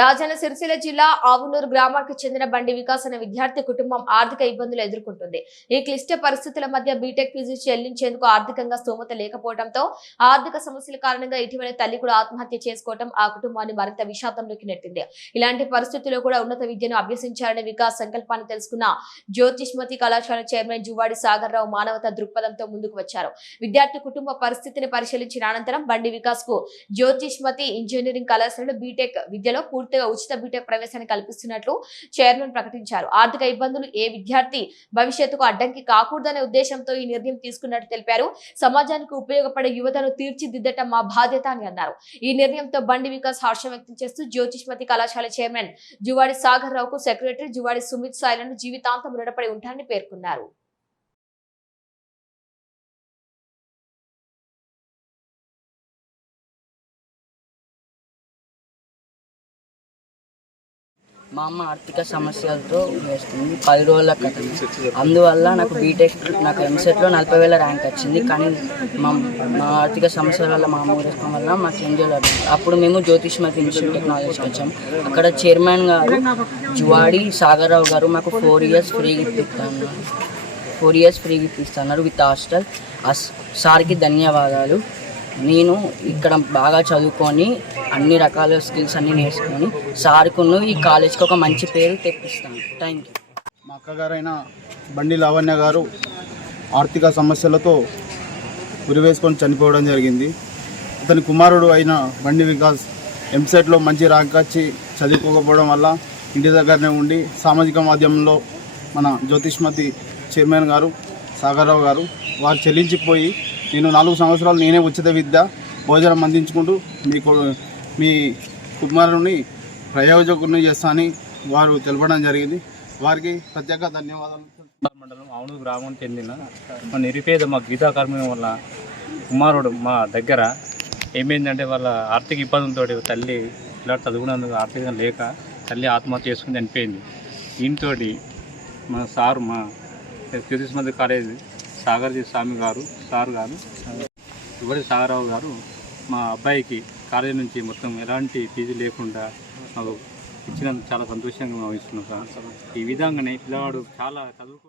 రాజన్న సిరిసిల్ల జిల్లా ఆవునూరు గ్రామానికి చెందిన బండి వికాస్ అనే విద్యార్థి కుటుంబం ఆర్థిక ఇబ్బందులు ఎదుర్కొంటుంది. ఈ క్లిష్ట పరిస్థితుల మధ్య బీటెక్ ఫీజు చెల్లించేందుకు ఆర్థికంగా స్తోమత లేకపోవడంతో ఆర్థిక సమస్యల కారణంగా ఇటీవల తల్లి కూడా ఆత్మహత్య చేసుకోవడం ఆ కుటుంబాన్ని మరింత విషాదంలోకి నెట్టింది. ఇలాంటి పరిస్థితుల్లో కూడా ఉన్నత విద్యను అభ్యసించాలనే వికాస్ సంకల్పాన్ని తెలుసుకున్న జ్యోతిష్మతి కళాశాల చైర్మన్ జువాడి సాగర్ రావు మానవతా దృక్పథంతో ముందుకు వచ్చారు. విద్యార్థి కుటుంబ పరిస్థితిని పరిశీలించిన అనంతరం బండి వికాస్ కు జ్యోతిష్మతి ఇంజనీరింగ్ కళాశాలలో బీటెక్ విద్యలో పూర్తిగా ఉచిత బీటెక్ ప్రవేశాన్ని కల్పిస్తున్నట్లు చైర్మన్ ప్రకటించారు. ఆర్థిక ఇబ్బందులు ఏ విద్యార్థి భవిష్యత్తుకు అడ్డంకి కాకూడదనే ఉద్దేశంతో ఈ నిర్ణయం తీసుకున్నట్టు తెలిపారు. సమాజానికి ఉపయోగపడే యువతను తీర్చిదిద్దటం మా బాధ్యత అని అన్నారు. ఈ నిర్ణయంతో బండి వికాస్ హర్షం వ్యక్తం చేస్తూ జ్యోతిష్మతి కళాశాల చైర్మన్ జువాడి సాగర్ రావుకు సెక్రటరీ జువాడి సుమిత్ సాయిలను జీవితాంతం రుణపడి ఉంటారని పేర్కొన్నారు. మా అమ్మ ఆర్థిక సమస్యలతో వేస్తుంది 10 రోజుల క్రితం. అందువల్ల నాకు బీటెక్ ఎంసెట్లో 40,000 ర్యాంక్ వచ్చింది. కానీ మా ఆర్థిక సమస్యల వల్ల మా అమ్మ వేసుకోవడం వల్ల మాకు ఏం చేయాలి. అప్పుడు మేము జ్యోతిష్మతి ఇన్స్టిట్యూట్ టెక్నాలజీకి వచ్చాము. అక్కడ చైర్మన్ గారు జువాడి సాగర్ రావు గారు మాకు 4 years ఫ్రీ ఇస్తున్నారు విత్ హాస్టల్. సార్కి ధన్యవాదాలు. నేను ఇక్కడ బాగా చదువుకొని అన్ని రకాల స్కిల్స్ అన్నీ నేర్చుకొని సార్కును ఈ కాలేజ్కి ఒక మంచి పేరు తెప్పిస్తాను. Thank you. మా అక్కగారైన బండి లావణ్య గారు ఆర్థిక సమస్యలతో ఉరివేసుకొని చనిపోవడం జరిగింది. అతని కుమారుడు అయిన బండి వికాస్ ఎంసెట్లో మంచి ర్యాంక్ వచ్చి చదువుకోకపోవడం వల్ల ఇంటి దగ్గరనే ఉండి సామాజిక మాధ్యమంలో మన జ్యోతిష్మతి చైర్మన్ గారు సాగర్రావు గారు వారు చెల్లించిపోయి నేను 4 సంవత్సరాలు నేనే ఉచిత విద్య భోజనం అందించుకుంటూ మీ కుమారుని ప్రయోజకుని చేస్తానని వారు తెలపడం జరిగింది. వారికి ప్రత్యేక ధన్యవాదాలు. మండలం ఆవునూరు గ్రామానికి చెందిన మా నిరుపేద మా గీతా కార్మికం వల్ల కుమారుడు మా దగ్గర ఏమైందంటే వాళ్ళ ఆర్థిక ఇబ్బందులతో తల్లి ఇలా చదువుకున్నందుకు ఆర్థికంగా లేక తల్లి ఆత్మహత్య చేసుకుని చనిపోయింది. దీంతో మా సారు మా జ్యోతిష్మతి కాలేజ్ సాగర్జీ స్వామి గారు జువాడి సాగర్రావు గారు మా అబ్బాయికి కాలేజీ నుంచి మొత్తం ఎలాంటి ఫీజు లేకుండా మాకు ఇచ్చినందుకు చాలా సంతోషంగా భావిస్తున్నాం సార్. ఈ విధంగానే పిల్లవాడు చాలా చదువుకు